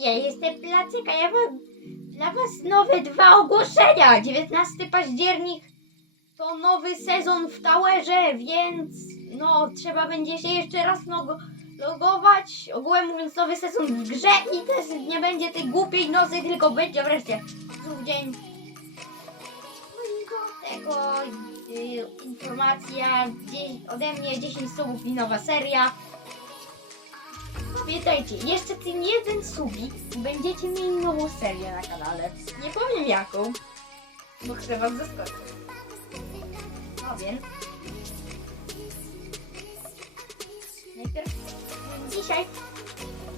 Ja jestem Placek, a ja mam dla was nowe dwa ogłoszenia. 19 październik to nowy sezon w Towerze, więc no trzeba będzie się jeszcze raz logo, logować. Ogółem mówiąc nowy sezon w grze i też nie będzie tej głupiej nocy, tylko będzie wreszcie znów dzień. Tego y, informacja dzie- ode mnie 10 subów i nowa seria. Pamiętajcie, jeszcze tym jeden subik będziecie mieli nową serię na kanale. Nie powiem jaką, bo chcę was zaskoczyć. No więc... Dzisiaj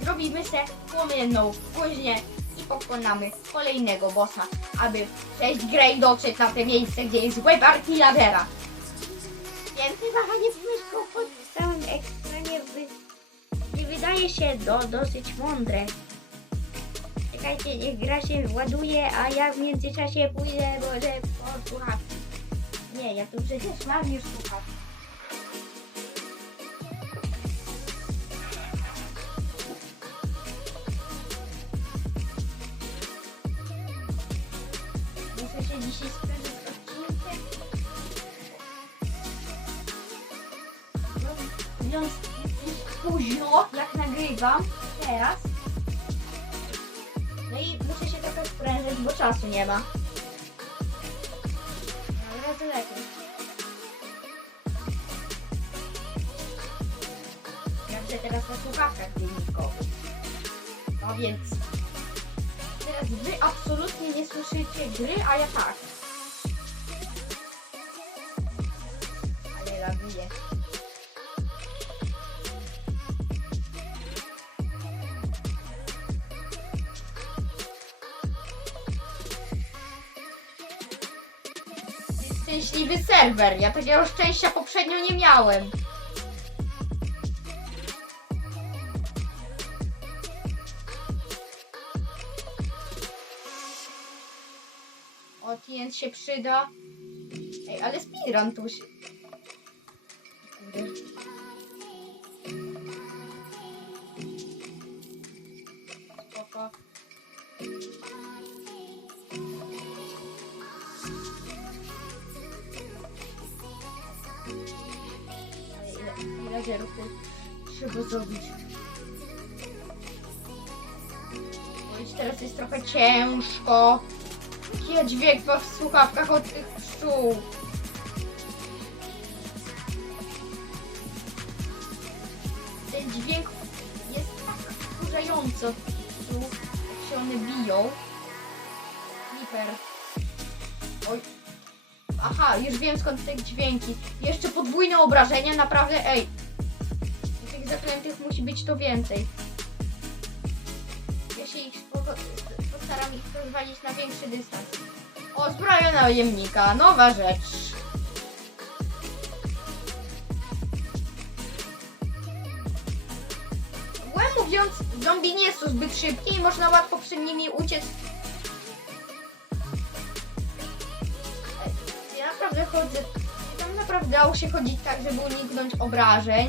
zrobimy se płomienną później i pokonamy kolejnego bossa, aby przejść grę i dotrzeć na te miejsce, gdzie jest web artilladera. Więcej wahanie myszką pod wydaje się do, dosyć mądre. Czekajcie, niech gra się ładuje, a ja w międzyczasie pójdę może po słuchawki. Nie, ja tu przecież mam już słuchawki. Muszę dzisiaj spędzić odcinkiem. Więc jest późno, jak nagrywam teraz. No i muszę się trochę sprężyć, bo czasu nie ma. Ale to lepiej. Ja teraz na słuchawkach dźwiękowych. No więc teraz wy absolutnie nie słyszycie gry, a ja tak. Ale laguje. Szczęśliwy serwer. Ja takiego szczęścia poprzednio nie miałem. O, TNT się przyda. Ej, ale speedrun tu się... Spoko. Ile, ile zerów tu trzeba zrobić? Już teraz jest trochę ciężko. Jaki dźwięk w słuchawkach od tych pszczół. Ten dźwięk jest tak wkurzający od jak się one biją. Clipper. Oj. Aha, już wiem skąd te dźwięki. Jeszcze podwójne obrażenia, naprawdę, ej. Tych zaklętych musi być to więcej. Ja się ich postaram ich rozwalić na większy dystans. O, zbroja najemnika, nowa rzecz. Ogólnie mówiąc, zombie nie są zbyt szybkie i można łatwo przed nimi uciec. Ja naprawdę chodzę. Tam naprawdę dało się chodzić tak, żeby uniknąć obrażeń.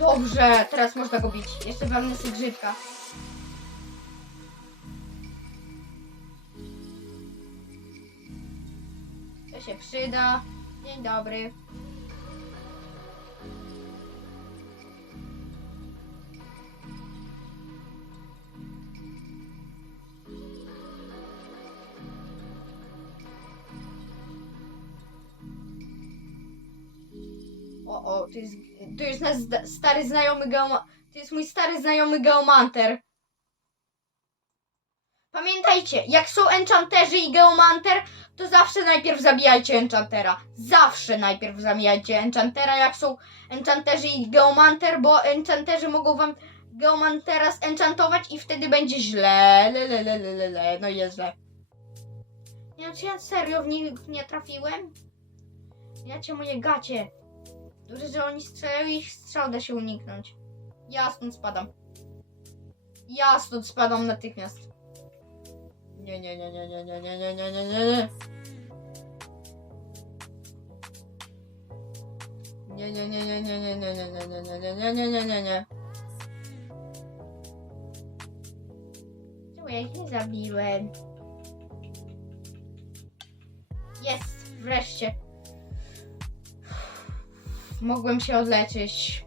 Dobrze, teraz można go bić. Jeszcze wam jest grzybka. To się przyda. Dzień dobry. O, o, to jest, jest nasz stary znajomy geoma... To jest mój stary znajomy geomanter. Pamiętaj, pamiętajcie, jak są enchanterzy i geomanter, to zawsze najpierw zabijajcie enchantera. Zawsze najpierw zabijajcie enchantera, jak są enchanterzy i geomanter, bo enchanterzy mogą wam geomantera zenchantować i wtedy będzie źle. Le, le, le, le, le, le. No i jest źle. Wiem, czy ja serio w nich nie trafiłem? Ja cię moje gacie. Dobrze, że oni strzelają i ich strzał da się uniknąć. Ja stąd spadam. Ja stąd spadam natychmiast. Nie, nie, nie, nie, nie, nie, nie, nie, nie, nie, nie, nie. Nie, nie, nie, nie, nie, nie, nie, nie, nie, nie, nie, nie, nie, nie, nie, nie. Czemu ja ich nie zabiłem? Jest, wreszcie. Mogłem się odleczyć.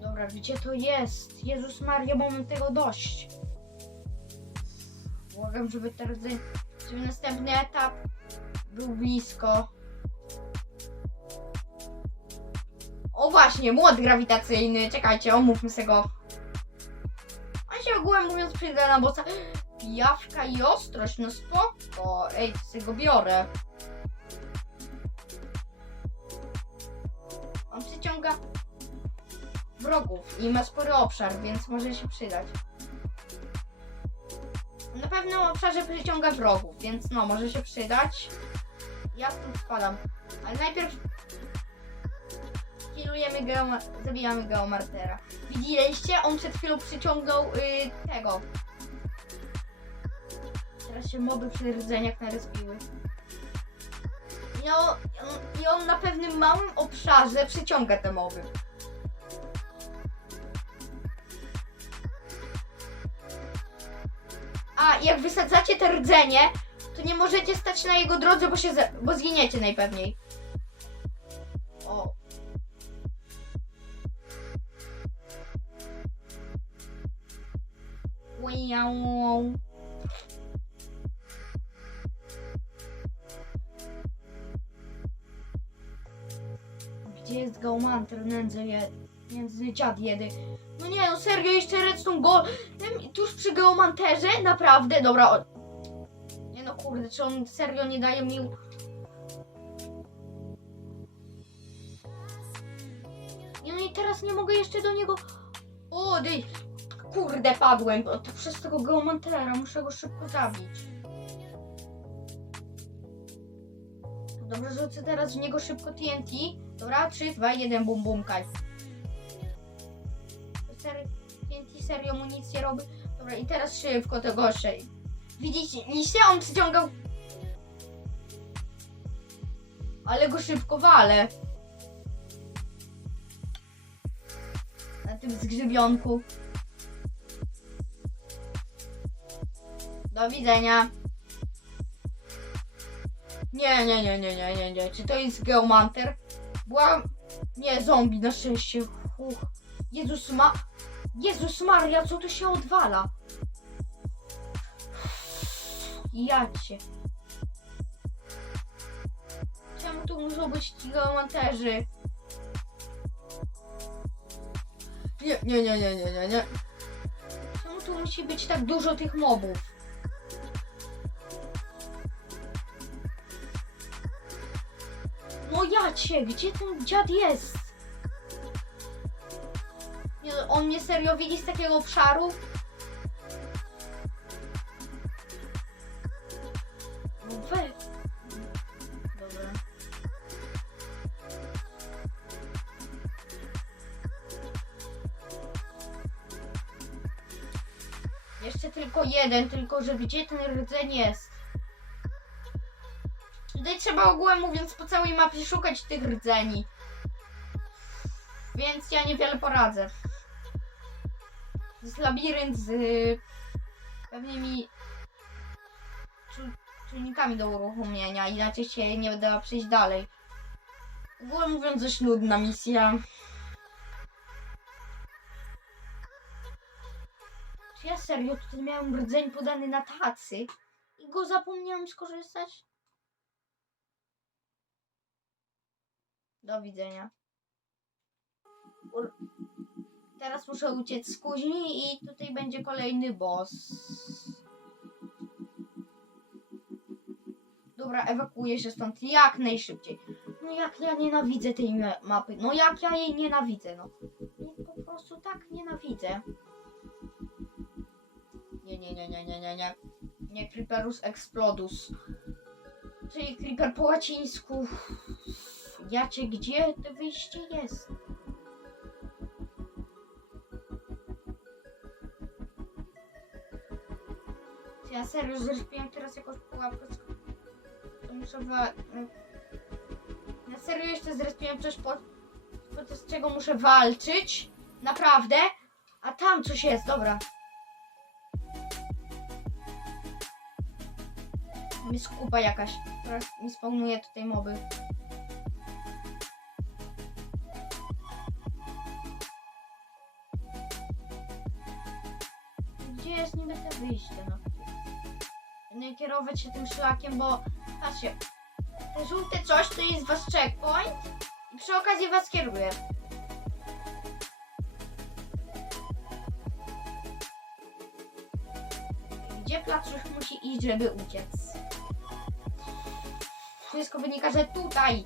Dobra, gdzie to jest? Jezus Maria, mam tego dość. Błagam, żeby teraz, żeby następny etap był blisko. O właśnie, młot grawitacyjny. Czekajcie, omówmy sobie go. On się ogółem mówiąc przyda na bossa. Pijawka i ostrość, no spoko. Ej, to sobie go biorę. On przyciąga wrogów i ma spory obszar, więc może się przydać. Na pewnym obszarze przyciąga wrogów, więc no, może się przydać. Ja stąd spadam. Ale najpierw killujemy zabijamy geomartera. Widzieliście? On przed chwilą przyciągnął y, tego. Teraz się moby przy rdzeniach naryspiły. On, I on na pewnym małym obszarze przyciąga te moby. A jak wysadzacie te rdzenie, to nie możecie stać na jego drodze, bo się bo zginiecie najpewniej. O. Wow. Gdzie jest Gaumanter, nędzy, je, nędzy dziad jedy? No nie, no serio, jeszcze Redstone Gold tuż przy Geomanterze? Naprawdę? Dobra. O... Nie no kurde, czy on serio nie daje mi... Nie no i teraz nie mogę jeszcze do niego... O, dy... Kurde, padłem. To przez tego Geomantera, muszę go szybko zabić. Dobrze, rzucę teraz w niego szybko TNT. Dobra, 3, 2, 1, bum, bum, kaj. Serio, TNT serio amunicję robi. Dobra, i teraz szybko tego gosze. Widzicie, liście? On przyciągał... Ale go szybko walę. Na tym zgrzybionku. Do widzenia. Nie, nie, nie, nie, nie, nie, nie. Czy to jest Geomanter? Byłam... Nie, zombie, na szczęście. Uch. Jezus ma... Jezus Maria, co tu się odwala? Ja cię. Czemu tu muszą być ci geomanterzy? Nie, nie, nie, nie, nie, nie, nie. Czemu tu musi być tak dużo tych mobów? Gdzie ten dziad jest? Nie, no, on mnie serio widzi z takiego obszaru? No we. Dobra. Jeszcze tylko jeden, tylko że gdzie ten rdzeń jest? Tutaj trzeba ogółem mówiąc po całej mapie szukać tych rdzeni. Więc ja niewiele poradzę. Jest labirynt z y, pewnymi czu- czujnikami do uruchomienia, inaczej się nie da przejść dalej. Ogólnie mówiąc, dość nudna misja. Czy ja serio tutaj miałem rdzeń podany na tacy i go zapomniałem skorzystać? Do widzenia. Teraz muszę uciec z kuźni i tutaj będzie kolejny boss. Dobra, ewakuuję się stąd jak najszybciej. No jak ja nienawidzę tej ma- mapy. No jak ja jej nienawidzę, no. Po prostu tak nienawidzę. Nie, nie, nie, nie, nie, nie, nie. Nie Creeperus Explodus. Czyli Creeper po łacińsku. Jacie, gdzie to wyjście jest? Ja serio zrespiłem teraz jakąś pułapkę? To muszę wa... no. Ja serio jeszcze zrespiłem coś po... podczas czego muszę walczyć? Naprawdę? A tam coś jest, dobra. Mi skupa jakaś, która mi spawnuje tutaj moby. Wyjście, no? Nie kierować się tym szlakiem, bo patrzcie, te żółte coś to jest wasz checkpoint i przy okazji was kieruje. Gdzie placuch musi iść, żeby uciec? Wszystko wynika, że tutaj.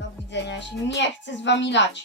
Do widzenia, ja się nie chcę z wami lać.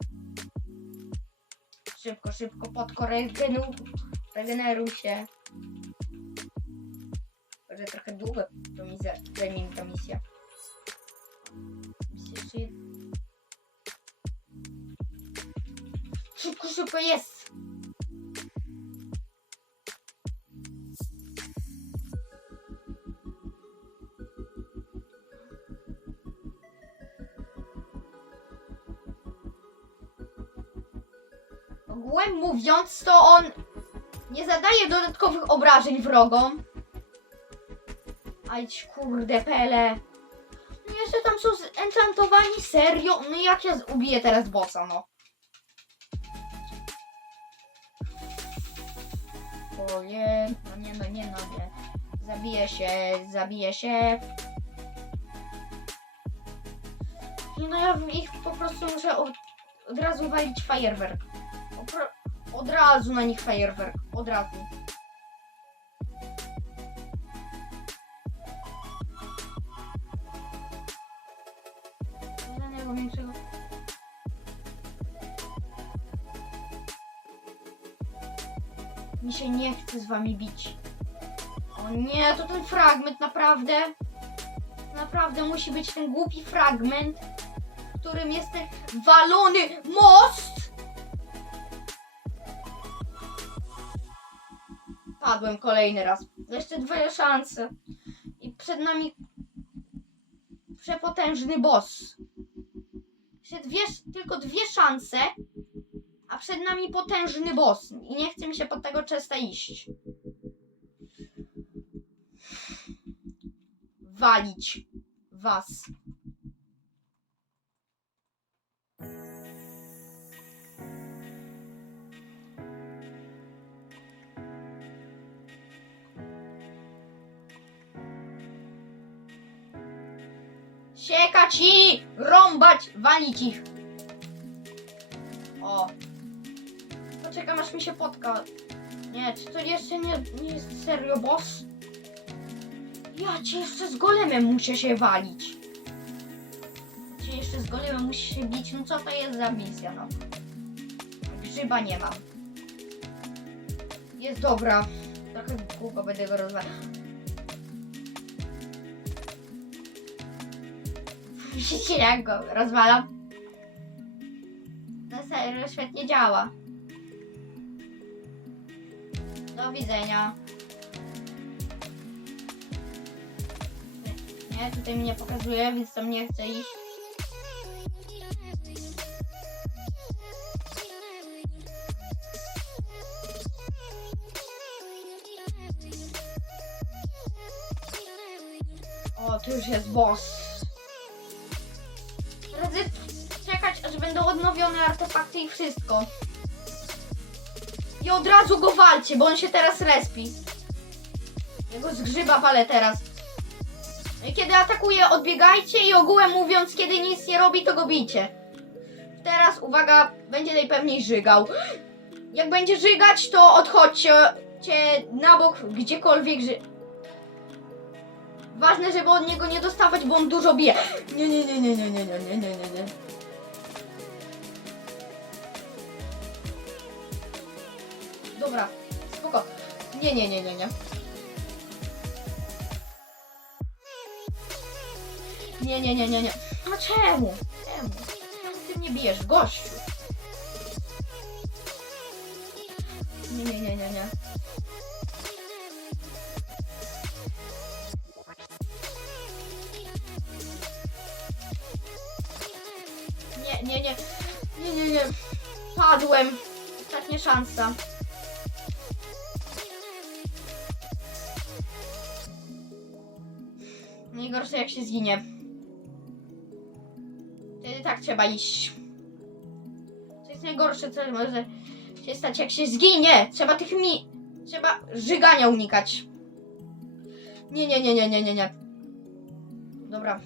Szybko, szybko, podko regenu, regeneruj się. Może trochę długo to mi zajmie mi ta misja. Jeszcze jed- Szybko, szybko, jest! Ogółem mówiąc, to on nie zadaje dodatkowych obrażeń wrogom. Ajdź kurde, pele. No jeszcze tam są zenchantowani, serio? No jak ja ubiję teraz bossa, no? O nie, no nie, no nie, no nie. Zabiję się, zabiję się. No, ja ich po prostu muszę od, od razu walić fajerwerk. Od razu na nich fajerwerk, od razu. Żadnego. Mi się nie chce z wami bić. O nie, to ten fragment naprawdę. Naprawdę musi być ten głupi fragment, w którym jest ten walony most. Padłem kolejny raz. Jeszcze dwie szanse. I przed nami przepotężny boss. Jeszcze dwie, tylko dwie szanse, a przed nami potężny boss. I nie chce mi się pod tego często iść. Walić was. Siekać i rąbać, walić ich. O. Poczekam aż mi się potka. Nie, czy to jeszcze nie, nie jest serio boss? Ja cię jeszcze z golemem muszę się walić. Cię jeszcze z golemem musi się bić. No co to jest za misja, no? Grzyba nie mam. Jest dobra. Trochę długo będę go rozwalał. Widzicie jak go rozwalam? Na serio świetnie działa. Do widzenia. Nie, tutaj mnie pokazuje, więc tam nie chcę iść. O, tu już jest boss. Będą odnowione artefakty i wszystko. I od razu go walcie, bo on się teraz respi. Ja go z grzyba walę teraz. I Kiedy atakuje, odbiegajcie i ogółem mówiąc, kiedy nic nie robi, to go bijcie. Teraz, uwaga, będzie najpewniej żygał. Jak będzie żygać, to odchodźcie na bok, gdziekolwiek ży... Ważne, żeby od niego nie dostawać, bo on dużo bije. Nie, nie, nie, nie, nie, nie, nie, nie, nie, nie, Dobra, spoko. Nie, nie, nie, nie, nie. Nie, nie, nie, nie, nie. No czemu? Czemu? Czemu ty mnie bijesz, gościu? Nie, nie, nie, nie, nie. Nie, nie, nie. Nie, nie, nie. Padłem. Ostatnia szansa. Najgorsze jak się zginie. Wtedy tak trzeba iść. To jest najgorsze, co może się stać, jak się zginie. Trzeba tych mi... Trzeba żygania unikać. Nie, nie, nie, nie, nie, nie, nie. Dobra.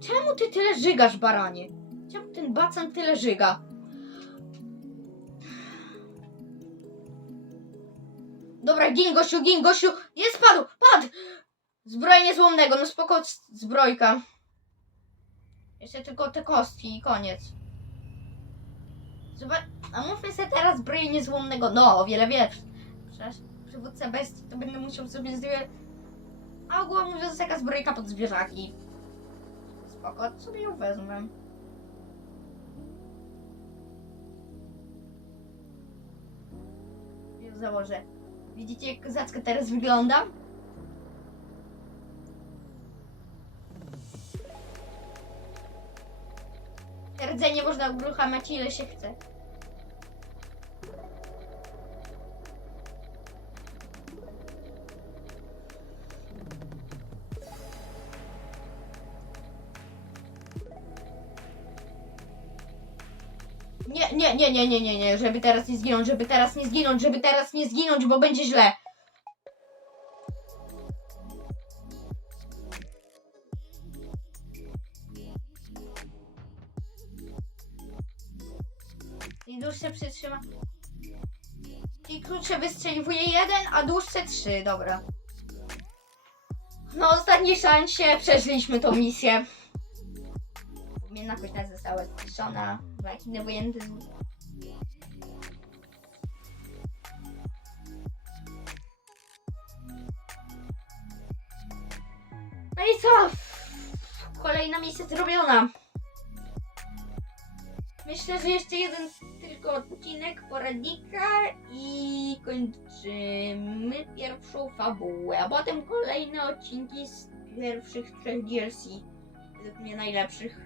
Czemu ty tyle żygasz, baranie? Czemu ten bacan tyle żyga? Dobra, gin gościu, gin gościu. Jest, padł, padł! Zbrojenie złomnego, no spoko, zbrojka. Jeszcze tylko te kostki i koniec. Zobacz, a mówmy sobie teraz zbrojenie złomnego. No, o wiele wiesz. Przecież przywódca bestii to będę musiał sobie zdjąć. A ogólnie to jest taka zbrojka pod zwierzaki. Spoko, sobie ją wezmę. Założę. Widzicie, jak kozacko teraz wygląda? Rdzenie można uruchamiać ile się chce. Nie, nie, nie, nie, nie, nie, nie, żeby teraz nie zginąć, żeby teraz nie zginąć, żeby teraz nie zginąć, bo będzie źle. I dłuższe przytrzyma. I krótsze wystrzeliwuje jeden, a dłuższe trzy, dobra. Na ostatniej szansie przeżyliśmy tą misję. Odmienna koźna została zniszczona. Wakiny wojenne. No i co? Kolejna misja zrobiona. Myślę, że jeszcze jeden tylko odcinek poradnika i kończymy pierwszą fabułę, a potem kolejne odcinki z pierwszych trzech DLC. Według mnie najlepszych.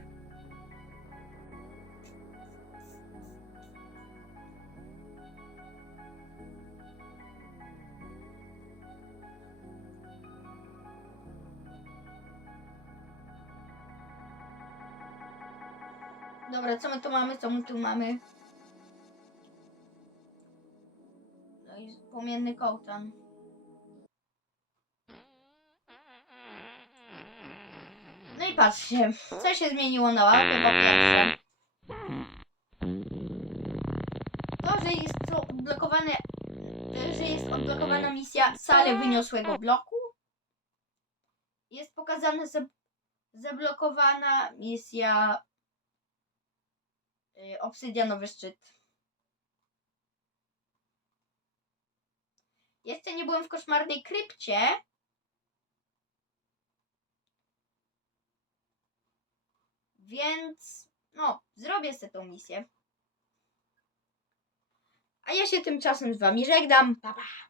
Dobra, co my tu mamy? Co my tu mamy? Płomienny kołczan. No i patrzcie, co się zmieniło na łapie po pierwsze. To, że jest odblokowane, że jest odblokowana misja salę wyniosłego bloku. Jest pokazane za- zablokowana misja y, obsydianowy szczyt. Jeszcze nie byłem w koszmarnej krypcie. Więc, no, zrobię sobie tą misję. A ja się tymczasem z wami żegnam. Pa, pa.